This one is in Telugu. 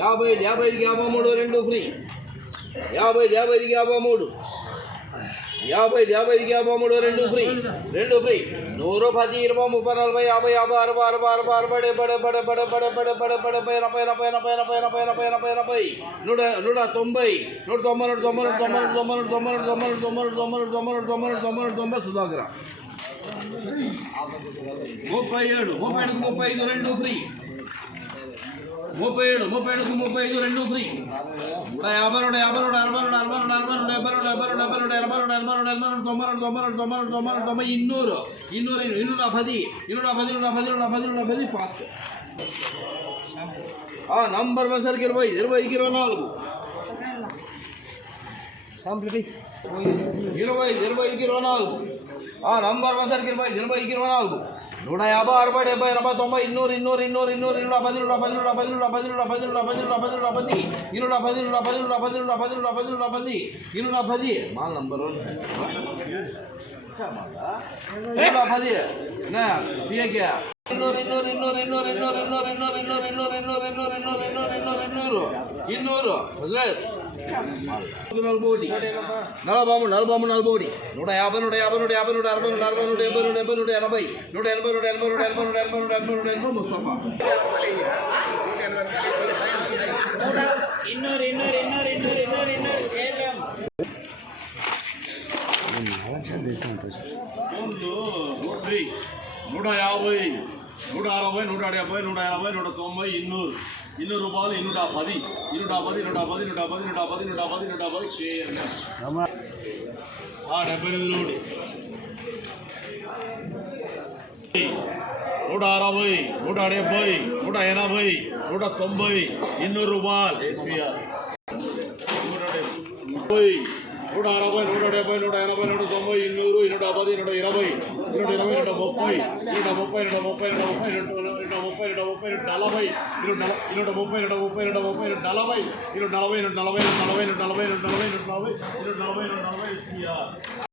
యాభై యాభైకి యాభై మూడు రెండు ఫ్రీ యాభై యాభైకి యాభై మూడు యాభై యాభైకి యాభై మూడు రెండు ఫ్రీ రెండు ఫ్రీ నూరు పది ఇరవై ముప్పై నలభై యాభై యాభై అరవై అరవై అరవై అరవై డెబ్బై డెబ్బై డెబ్బై డెబ్బై డెబ్బై డెబ్బై డెబ్బై ఎనభై ఎనభై ఎనభై ఎనభై ఎనభై ఎనభై ఎనభై ఎనభై నూట నూట తొంభై నూట తొంభై నూట తొంభై నూట తొంభై నూట తొంభై నూట తొంభై నూట తొంభై నూట తొంభై నూట తొంభై నూట తొంభై నూట తొంభై నూట తొంభై నూట తొంభై సుధాకర ముప్పై ఏడు ముప్పై ఐదు ముప్పై ఐదు రెండు ఫ్రీ ముప్పై ఏడు ముప్పై ఏడుకు ముప్పై ఐదు రెండు ఫ్రీ యాభై రెండు యాభై రెండు అరవై రెండు అరవై రెండు అరవై రెండు డెబ్బై రెండు డెబ్బై రెండు ఎనభై రెండు ఎనభై రెండు ఎనభై రెండు తొంభై రెండు తొంభై రెండు తొంభై రెండు తొంభై రెండు తొంభై ఇన్నూరు ఇన్నూరు ఇన్నూరు పది ఇన్నూరు పది ఇన్నూరు పది ఇన్నూరు పది ఇన్నూరు పది పాస్ నంబర్ వచ్చేసరికి ఇరవై ఇరవైకి ఇరవై నాలుగు ఇరవై ఇరవై ఇరవైకి ఇరవై నాలుగు నంబర్ వచ్చేసరికి ఇరవై ఇరవైకి ఇరవై నాలుగు నూట యాభై అరవై డెబ్బై ఎనభై తొంభై ఇన్నూరు ఇన్నూరు ఇన్నూరు ఇన్నూరు ఇన్నూర పది నూట పది నూట పది నూట పది నూట పది నూట పది నూట పది నూట పది ఇన్నూర పది నూట పది నూట పది నూట పది నూట పది నూట పది ఇన్నూర పది మా నంబర్ నూట పది పియకే ಇನ್ನೂರು ಇನ್ನೂರು ಇನ್ನೂರು ಇನ್ನೂರು ಇನ್ನೂರು ಇನ್ನೂರು ಇನ್ನೂರು ಇನ್ನೂರು ಇನ್ನೂರು ಇನ್ನೂರು ಇನ್ನೂರು ಇನ್ನೂರು ಇನ್ನೂರು ಇನ್ನೂರು ಇನ್ನೂರು ಇನ್ನೂರು ಹಜರತ್ నలభోటి నలభాము నలభాము నలభోటి నూట యాభై నూట యాభై నూట యాభై నూట అరవై నూట అరవై నూట ఎనభై నూట ఎనభై నూట ఎనభై నూట ఎనభై నూట ఎనభై నూట ఎనభై నూట ఎనభై నూట ఎనభై నూట ఎనభై ముస్తఫా இன்னொரு இன்னொரு இன்னொரு இன்னொரு இன்னொரு இன்னொரு கேட்கும் నూట యాభై నూట అరవై నూట డెబ్బై నూట యాభై నూట తొంభై ఇన్నూరు ಇನ್ನೂರು ರೂಪಾಯಿ ಇನ್ನೂರ ಪದಿ ಇನ್ನೂರ ಪದಿ ಇನ್ನೂರ ಪದಿ ಇನ್ನೂರ ಪದಿ ಇನ್ನೂರ ಪದಿ ಇನ್ನೂರ ಪದಿ ಇನ್ನೂರ ಪದಿ చేయండి ఆ డెబ్బై ఎనిమిది నూటి నూట అరవై నూట డెబ్బై నూట ఎనభై నూట తొంభై ఇన్నూరు రూపాయలు ఎస్వీఆర్ నూట డెబ్బై నూట అరవై నూట డెబ్బై నూట ఎనభై నూట తొంభై ఇన్నూరు నూట పది నూట ఇరవై నూట ఇరవై నూట ముప్పై నూట ముప్పై నూట ముప్పై నూట ముప్పై నూట ముప్పై నూట ముప్పై నూట నలభై నూట నూట ముప్పై నూట ముప్పై నూట ముప్పై నూట నలభై నూట నలభై నూట నలభై నూట నలభై నూట నలభై నూట నలభై నూట నలభై నూట నలభై నూట నలభై